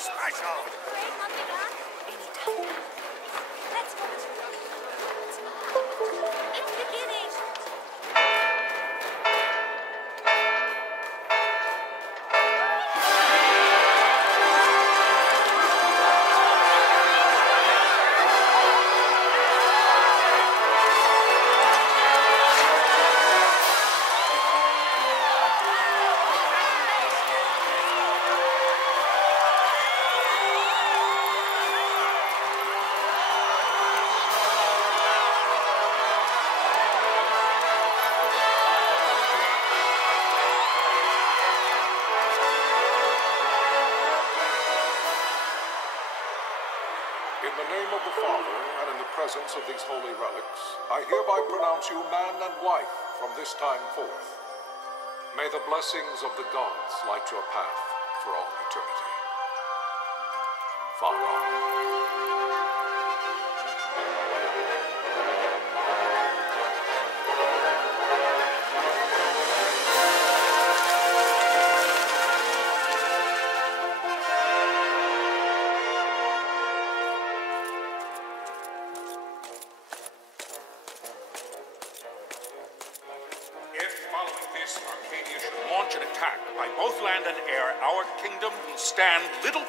special. Anytime. Let's go. It's beginning. In the name of the Father, and in the presence of these holy relics, I hereby pronounce you man and wife from this time forth. May the blessings of the gods light your path for all eternity. Far on. Arcadia should launch an attack by both land and air, our kingdom will stand little...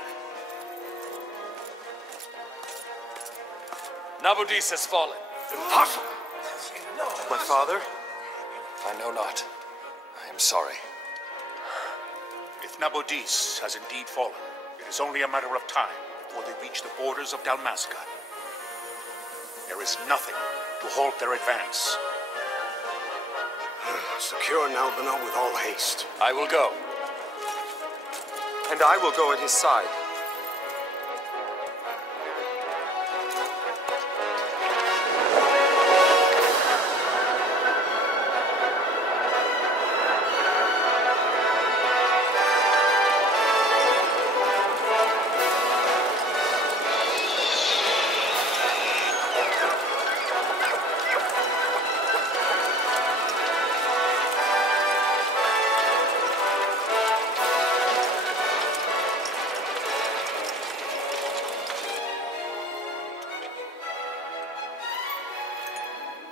Nabudis has fallen. Impossible! My father? I know not. I am sorry. If Nabudis has indeed fallen, it is only a matter of time before they reach the borders of Dalmasca. There is nothing to halt their advance. Secure Nalbina with all haste. I will go. And I will go at his side.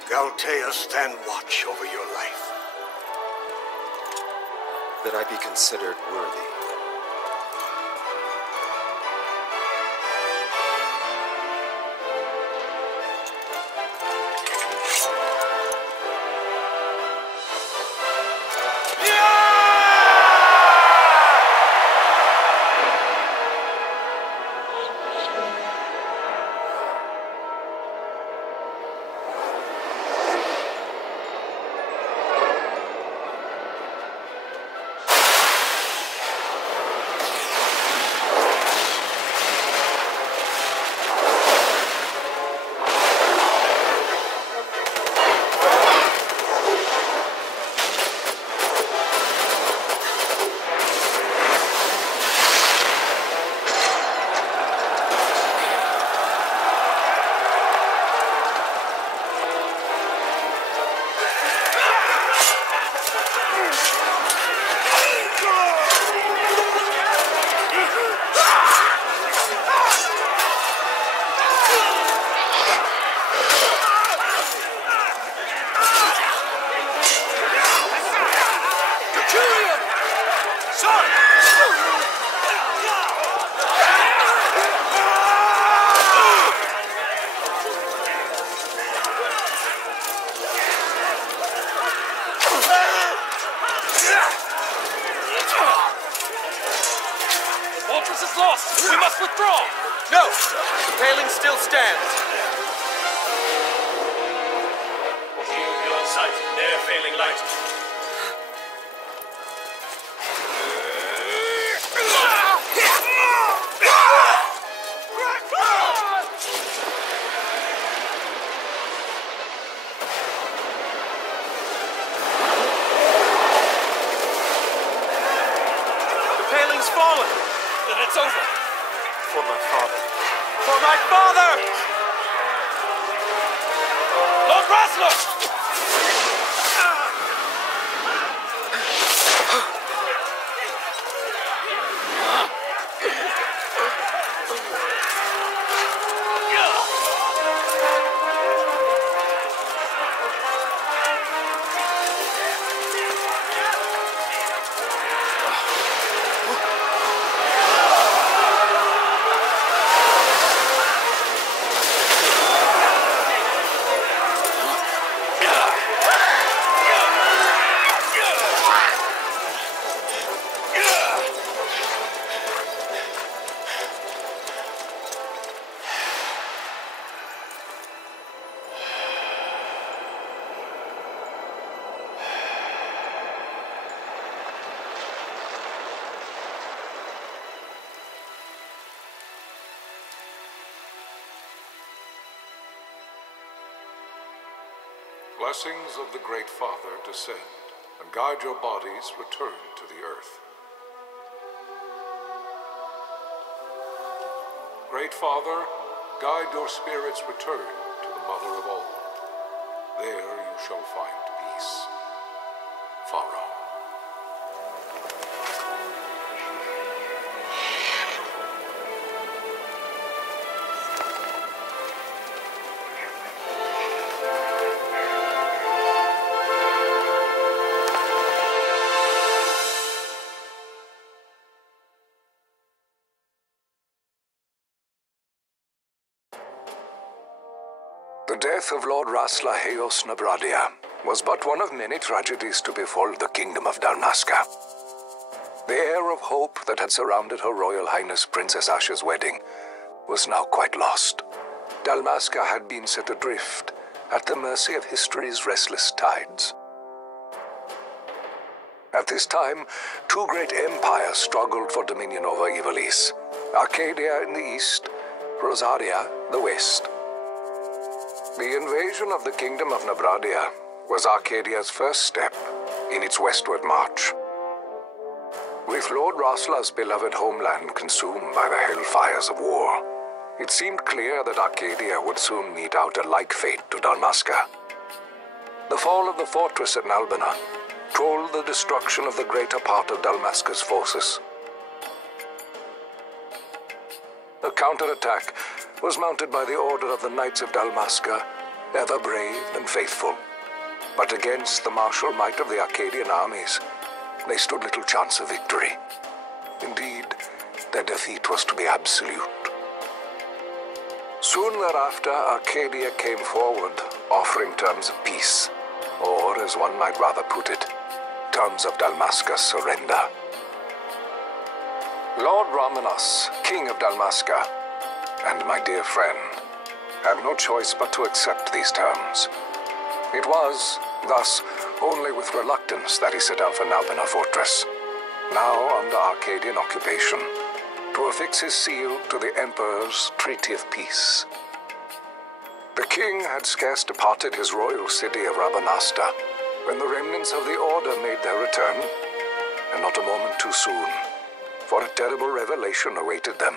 Galtea, stand watch over your life. That I be considered worthy. We must withdraw! No! The paling still stands. Shield your sight, their failing light. The paling's fallen. Then it's over. For my father. For my father! Lord Rasler! blessings of the Great Father descend, and guide your bodies return to the earth. Great Father, guide your spirits return to the Mother of all. There you shall find peace. Pharaoh. The death of Lord Rasla Heos Nabradia was but one of many tragedies to befall the kingdom of Dalmasca. The air of hope that had surrounded Her Royal Highness Princess Asha's wedding was now quite lost. Dalmasca had been set adrift at the mercy of history's restless tides. At this time, two great empires struggled for dominion over Ivalice: Arcadia in the east, Rosaria the west. The invasion of the Kingdom of Nabradia was Arcadia's first step in its westward march. With Lord Rasla's beloved homeland consumed by the hellfires of war, it seemed clear that Arcadia would soon mete out a like fate to Dalmasca. The fall of the fortress at Nalbina told the destruction of the greater part of Dalmasca's forces. A counterattack was mounted by the order of the Knights of Dalmasca, ever brave and faithful. But against the martial might of the Arcadian armies, they stood little chance of victory. Indeed, their defeat was to be absolute. Soon thereafter, Arcadia came forward, offering terms of peace, or, as one might rather put it, terms of Dalmasca's surrender. Lord Ramenas, King of Dalmasca, and my dear friend, had no choice but to accept these terms. It was, thus, only with reluctance that he set out for Nalbina Fortress, now under Arcadian occupation, to affix his seal to the Emperor's Treaty of Peace. The king had scarce departed his royal city of Rabanasta when the remnants of the Order made their return, and not a moment too soon, for a terrible revelation awaited them.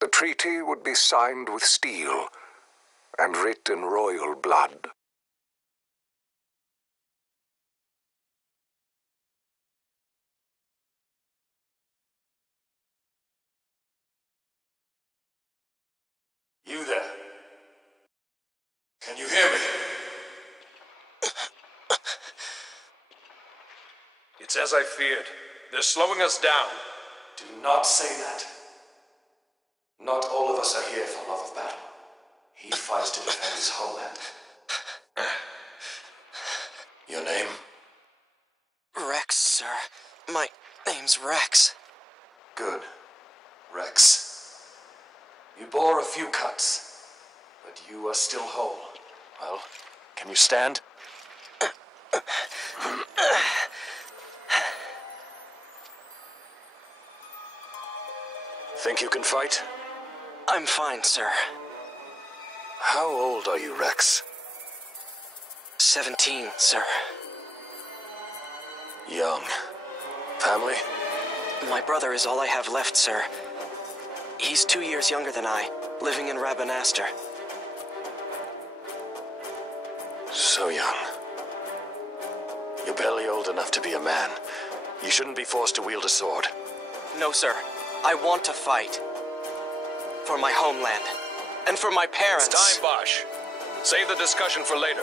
The treaty would be signed with steel and writ in royal blood. You there? Can you hear me? It's as I feared. They're slowing us down. Do not say that. Not all of us are here for love of battle. He fights to defend his homeland. Your name? Rex, sir. My name's Rex. Good. Rex. You bore a few cuts, but you are still whole. Well, can you stand? Think you can fight? I'm fine, sir. How old are you, Rex? 17, sir. Young. Family? My brother is all I have left, sir. He's 2 years younger than I, living in Rabanastre. So young. You're barely old enough to be a man. You shouldn't be forced to wield a sword. No, sir. I want to fight. For my homeland. And for my parents. It's time, Bosch. Save the discussion for later.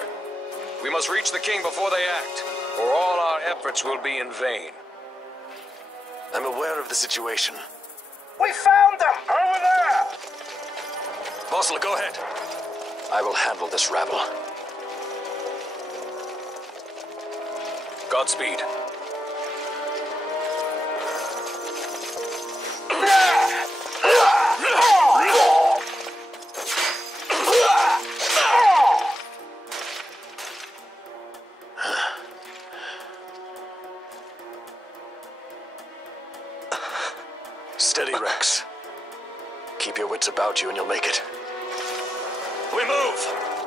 We must reach the king before they act, or all our efforts will be in vain. I'm aware of the situation. We found them! Over there! Bossel, go ahead. I will handle this rabble. Godspeed. Steady, Rex. Keep your wits about you and you'll make it. We move!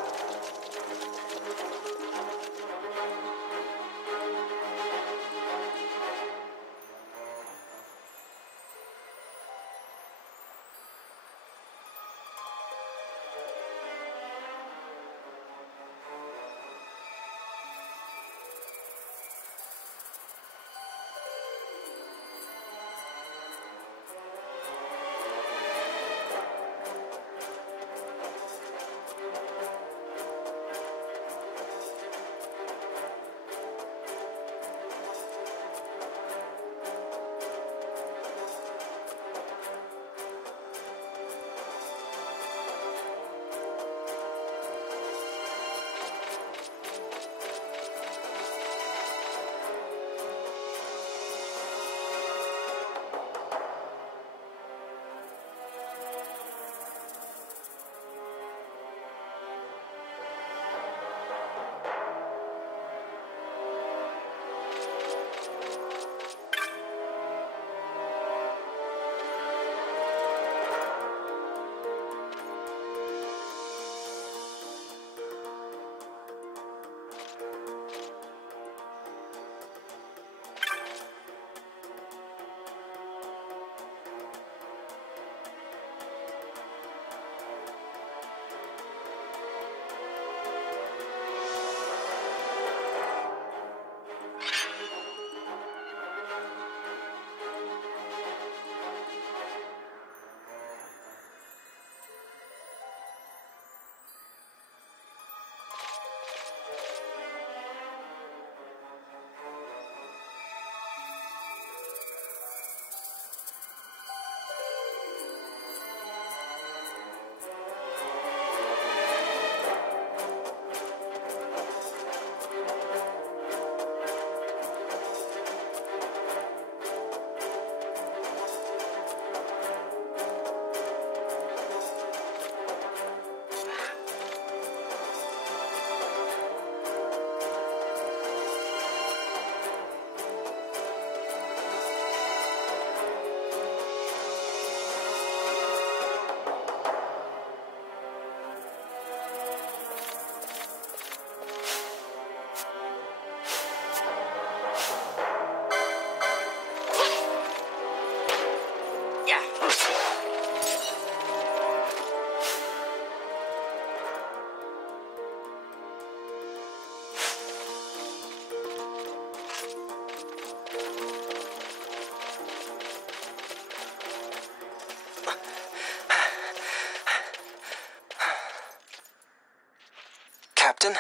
Captain?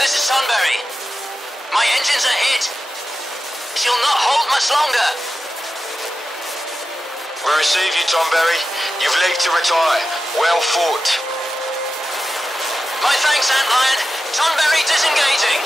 This is Sunbury. My engines are hit. She'll not hold much longer. We receive you, Tonberry. You've leave to retire. Well fought. My thanks, Antlion. Tonberry disengaging.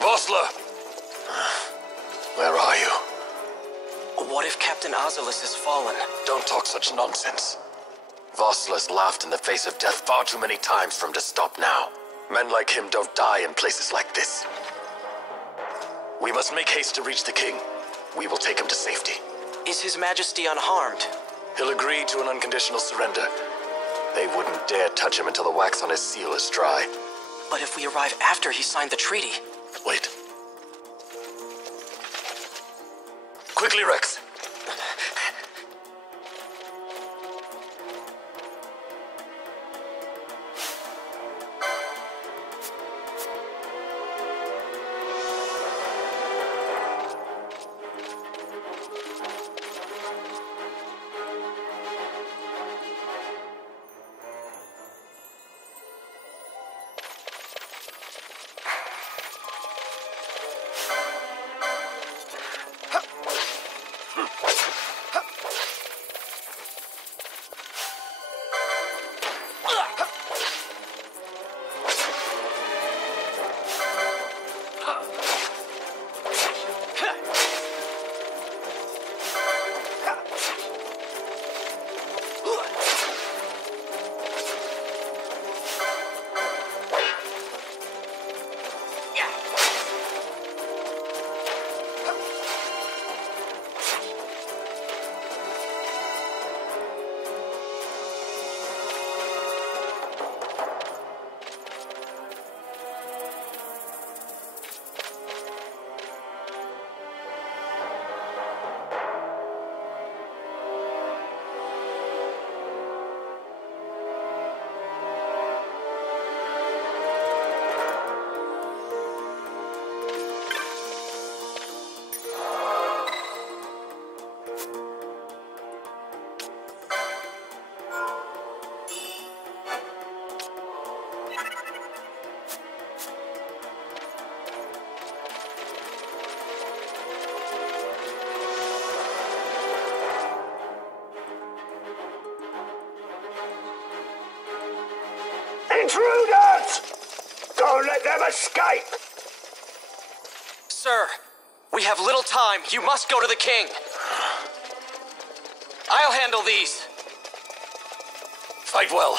Vossler! Where are you? What if Captain Oculus has fallen? Don't talk such nonsense. Vossler's laughed in the face of death far too many times for him to stop now. Men like him don't die in places like this. We must make haste to reach the king. We will take him to safety. Is His Majesty unharmed? He'll agree to an unconditional surrender. They wouldn't dare touch him until the wax on his seal is dry. But if we arrive after he signed the treaty... Wait. Quickly, Rex. Intruders! Don't let them escape! Sir, we have little time. You must go to the king. I'll handle these. Fight well.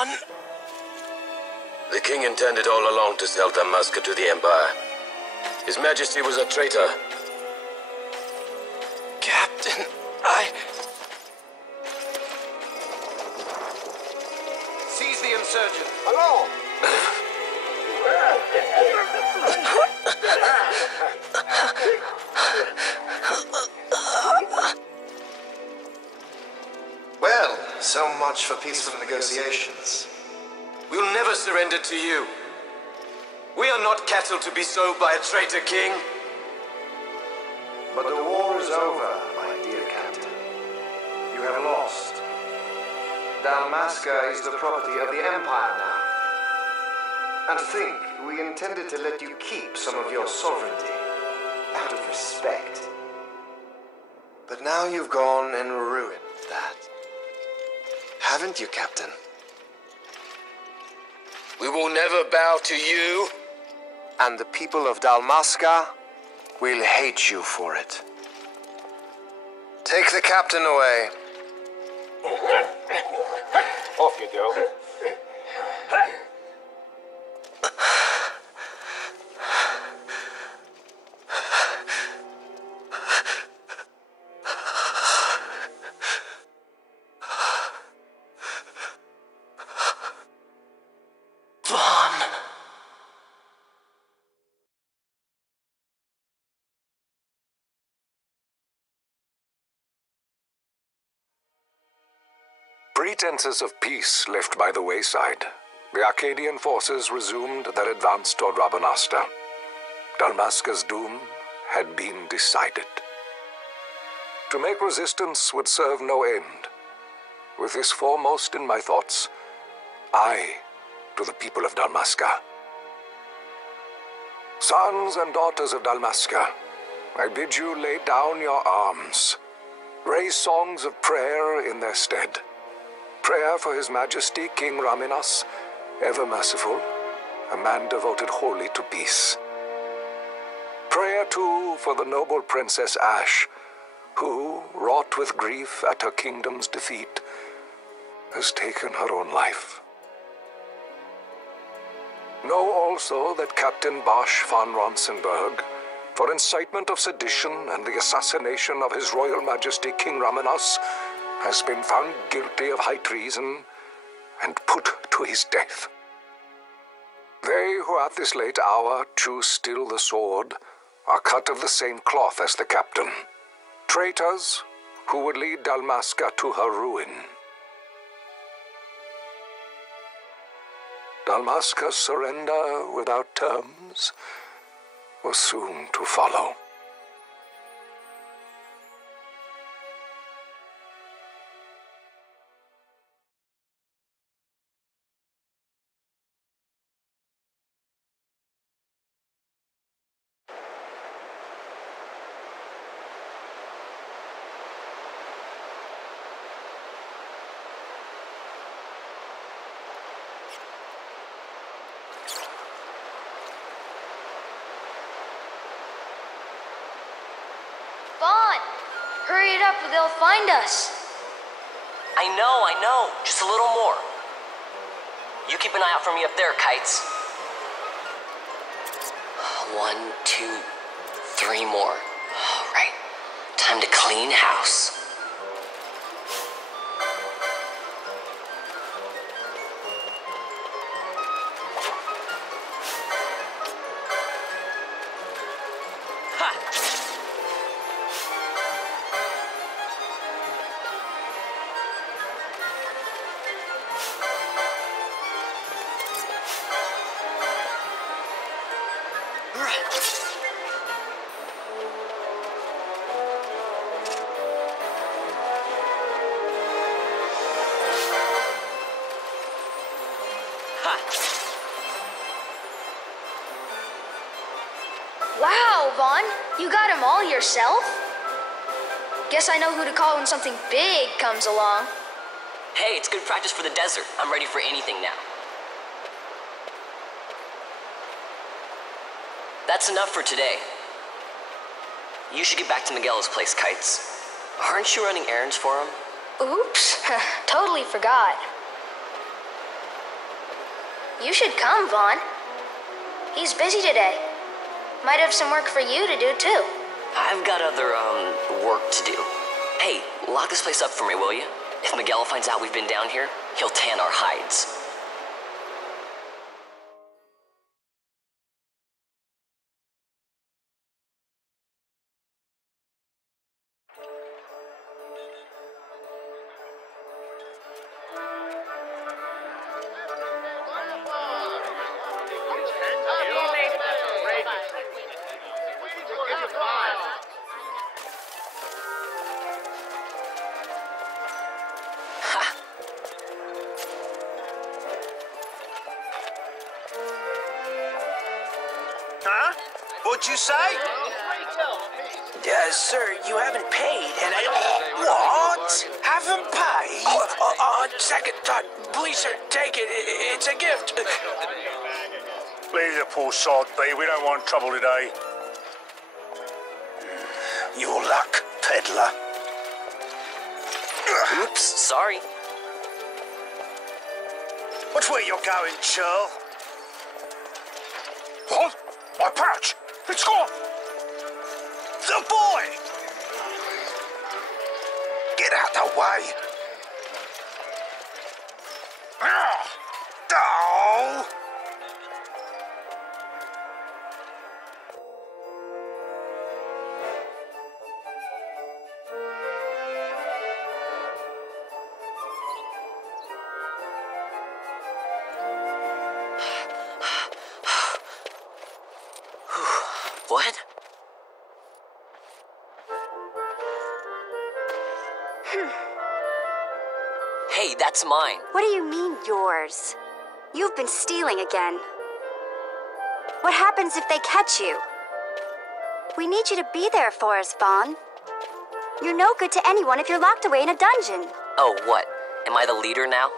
Vaughn? The king intended all along to sell Dalmasca to the Empire. His Majesty was a traitor. Captain, Seize the insurgent! Hello! Well, so much for peaceful negotiations. We'll never surrender to you. We are not cattle to be sold by a traitor king. But the war is over, my dear captain. You have lost. Dalmasca is the property of the Empire now. And to think, we intended to let you keep some of your sovereignty, out of respect. But now you've gone and ruined that. Haven't you, Captain? We will never bow to you. And the people of Dalmasca will hate you for it. Take the captain away. Off you go. Vaughn. Pretenses of peace left by the wayside, the Arcadian forces resumed their advance toward Rabanasta. Dalmasca's doom had been decided. To make resistance would serve no end. With this foremost in my thoughts, I to the people of Dalmasca. Sons and daughters of Dalmasca, I bid you lay down your arms. Raise songs of prayer in their stead. Prayer for His Majesty King Raminas, ever merciful, a man devoted wholly to peace. Prayer, too, for the noble Princess Ash, who, wrought with grief at her kingdom's defeat, has taken her own life. Know also that Captain Bosch von Ronsenberg, for incitement of sedition and the assassination of His Royal Majesty King Raminas, has been found guilty of high treason and put to his death. They who at this late hour choose still the sword are cut of the same cloth as the captain, traitors who would lead Dalmasca to her ruin. Dalmasca's surrender without terms was soon to follow. Vaughn! Hurry it up or they'll find us. I know. Just a little more. You keep an eye out for me up there, Kites. 1, 2, 3 more. All right. Time to clean house. Wow, Vaughn, you got them all yourself? Guess I know who to call when something big comes along. Hey, it's good practice for the desert. I'm ready for anything now. That's enough for today. You should get back to Miguel's place, Kites. Aren't you running errands for him? Oops, totally forgot. You should come, Vaughn. He's busy today. Might have some work for you to do, too. I've got other, work to do. Hey, lock this place up for me, will you? If Miguel finds out we've been down here, he'll tan our hides. Huh? What'd you say? Sir, you haven't paid, and I... What? Haven't paid? On second thought, please, sir, take it. It's a gift. Leave the poor sod be. We don't want trouble today. Your luck, peddler. Oops, sorry. Watch where you're going, churl. What? My pouch! It's gone! The boy! Get out the way. Oh! What? Hey, that's mine. What do you mean, yours? You've been stealing again. What happens if they catch you? We need you to be there for us, Vaughn. You're no good to anyone if you're locked away in a dungeon. Oh, what? Am I the leader now?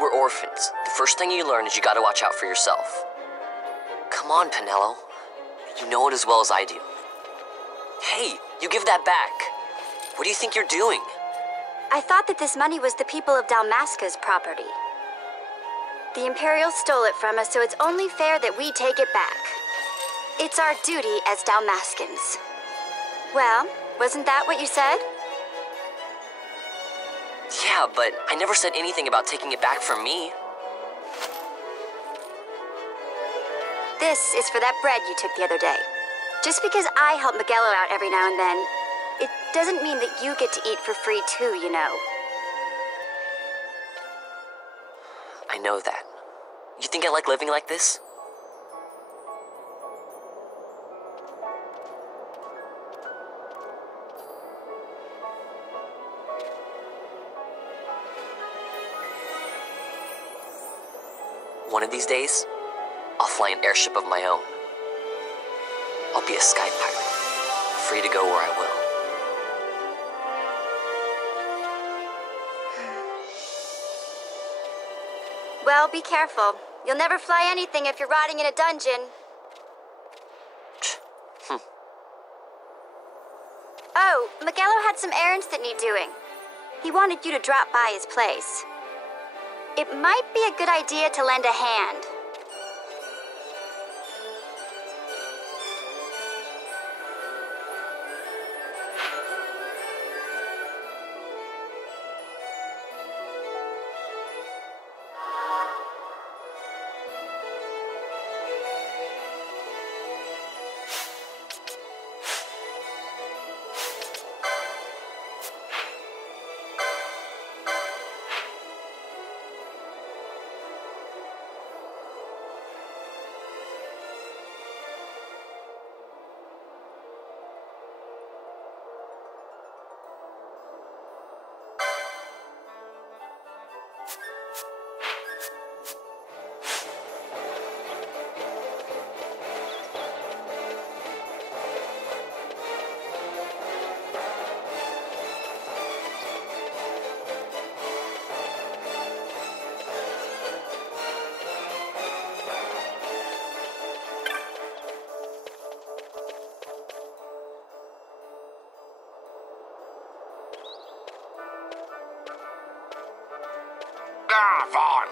We're orphans. The first thing you learn is you gotta watch out for yourself. Come on, Pinello. You know it as well as I do. Hey, you give that back. What do you think you're doing? I thought that this money was the people of Dalmasca's property. The Imperials stole it from us, so it's only fair that we take it back. It's our duty as Dalmascans. Well, wasn't that what you said? Yeah, but I never said anything about taking it back from me. This is for that bread you took the other day. Just because I help Miguel out every now and then, it doesn't mean that you get to eat for free too, you know. I know that. You think I like living like this? One of these days, I'll fly an airship of my own. I'll be a sky pirate, free to go where I will. Well, be careful. You'll never fly anything if you're rotting in a dungeon. Oh, Miguelo had some errands that need doing. He wanted you to drop by his place. It might be a good idea to lend a hand.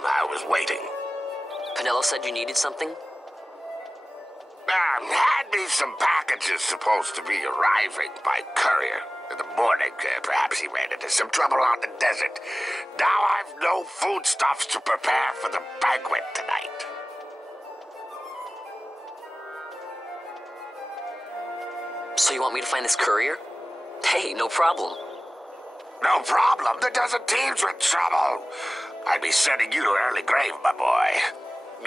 I was waiting. Penelo said you needed something? Had me some packages supposed to be arriving by courier. In the morning, perhaps he ran into some trouble out in the desert. Now I've no foodstuffs to prepare for the banquet tonight. So you want me to find this courier? Hey, no problem. No problem. The desert teems with trouble. I'd be sending you to early grave, my boy.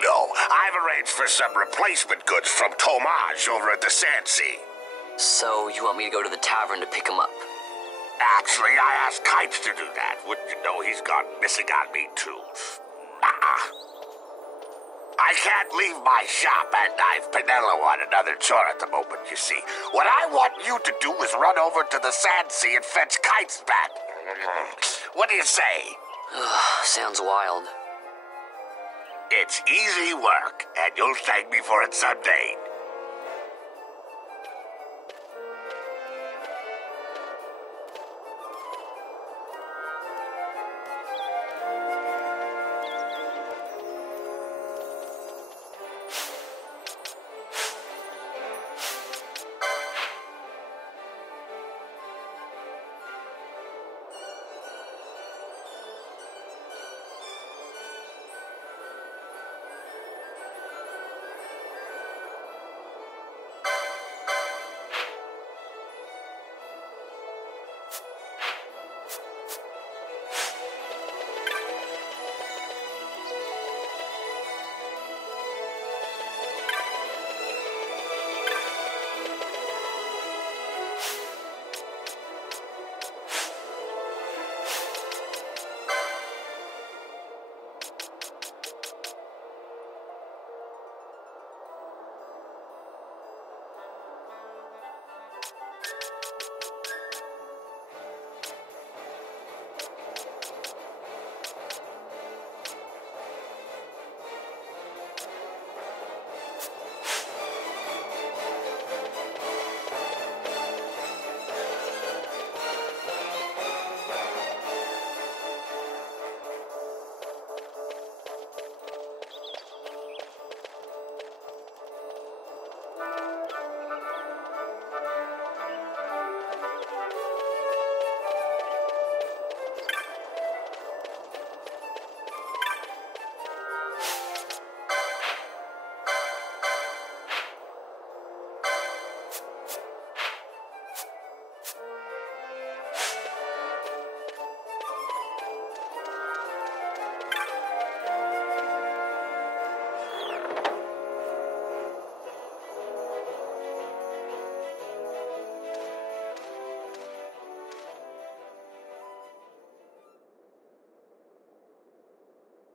No, I've arranged for some replacement goods from Tomage over at the Sand Sea. So you want me to go to the tavern to pick him up? Actually, I asked Kites to do that. Wouldn't you know he's gone missing on me, too? I can't leave my shop, and I've Penelo on another chore at the moment, you see. What I want you to do is run over to the Sand Sea and fetch Kites back. What do you say? Sounds wild. It's easy work, and you'll thank me for it someday.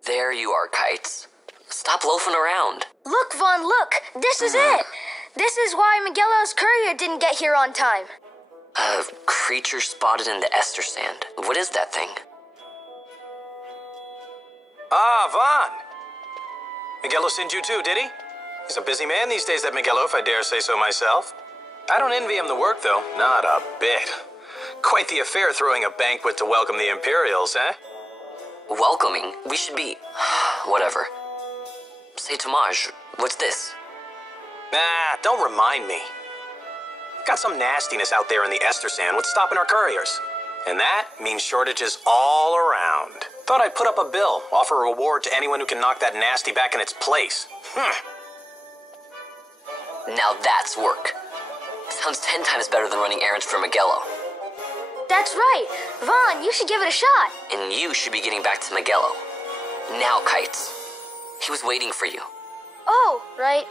There you are, Kites. Stop loafing around. Look, Vaughn, look! This is it! This is why Miguelo's courier didn't get here on time. A creature spotted in the Ester Sand. What is that thing? Ah, Vaughn! Miguelo sent you too, did he? He's a busy man these days, that Miguelo, if I dare say so myself. I don't envy him the work, though. Not a bit. Quite the affair throwing a banquet to welcome the Imperials, eh? Welcoming? We should be... whatever. Say, Tomage, what's this? Nah, don't remind me. Got some nastiness out there in the Ester Sand. What's stopping our couriers? And that means shortages all around. Thought I'd put up a bill, offer a reward to anyone who can knock that nasty back in its place. Now that's work. Sounds 10 times better than running errands for Miguelo. That's right. Vaughn, you should give it a shot. And you should be getting back to Miguelo. Now, Kites. He was waiting for you. Oh, right.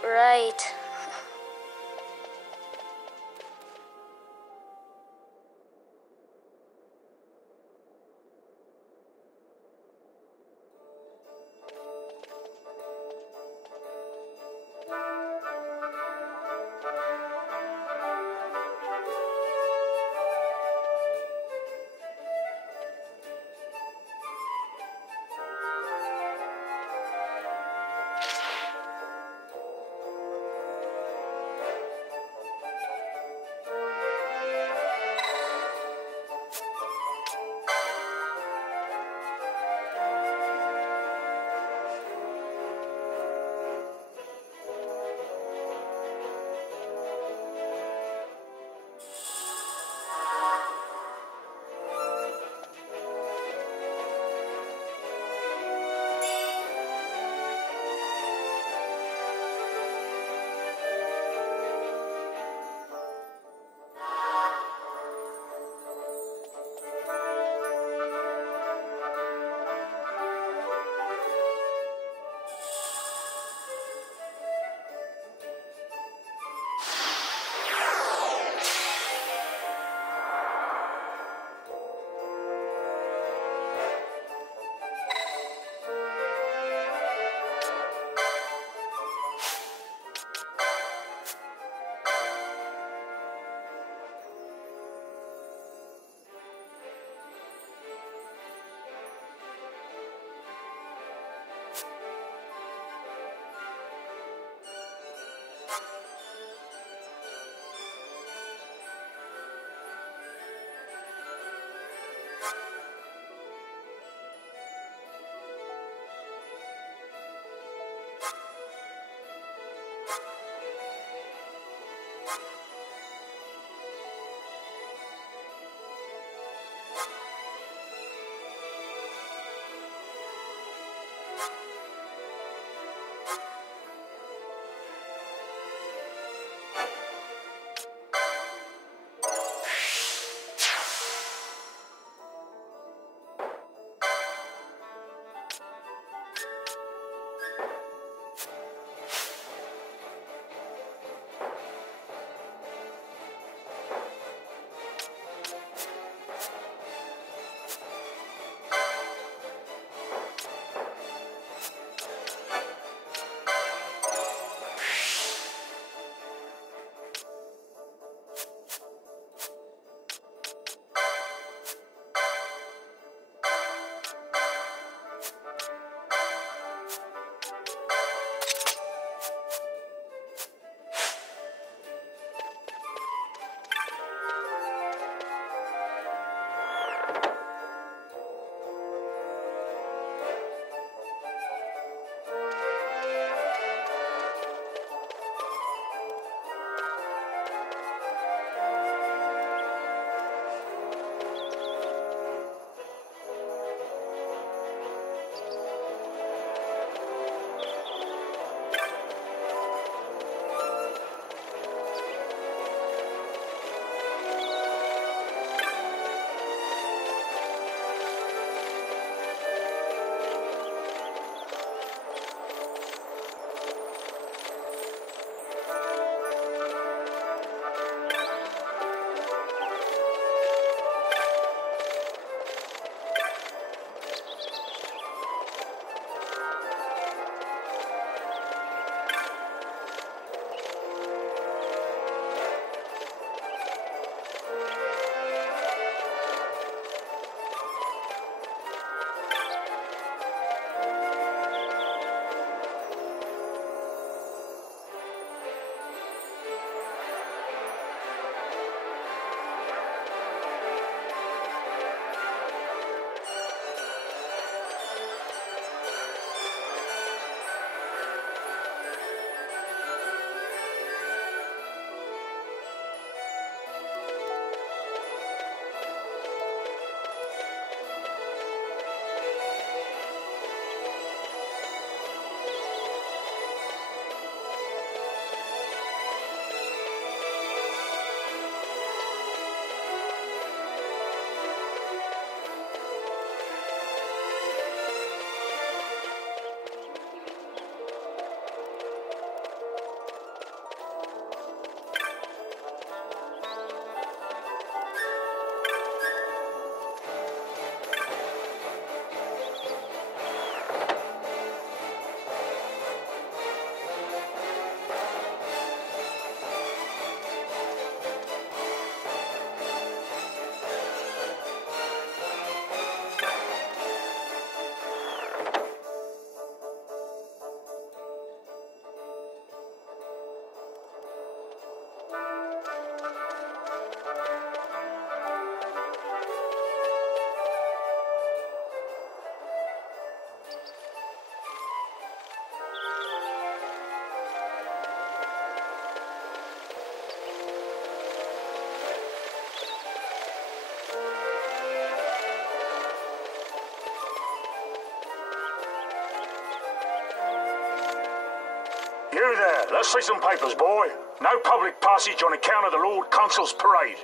You there, let's see some papers, boy. No public passage on account of the Lord Consul's parade.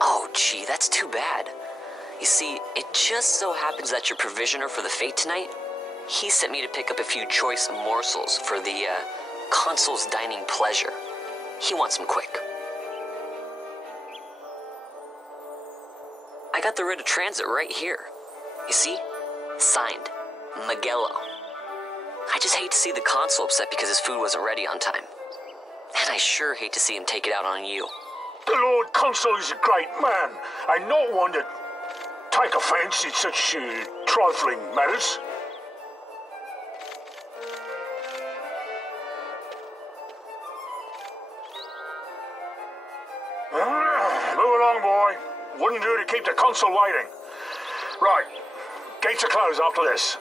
Oh, gee, that's too bad. You see, it just so happens that your provisioner for the fete tonight, he sent me to pick up a few choice morsels for the, Consul's dining pleasure. He wants them quick. I got the writ of transit right here. You see? Signed, Magello. I just hate to see the Consul upset because his food wasn't ready on time. And I sure hate to see him take it out on you. The Lord Consul is a great man, and not one to take offence in such trifling matters. Move along, boy. Wouldn't do to keep the Consul waiting. Right, gates are closed after this.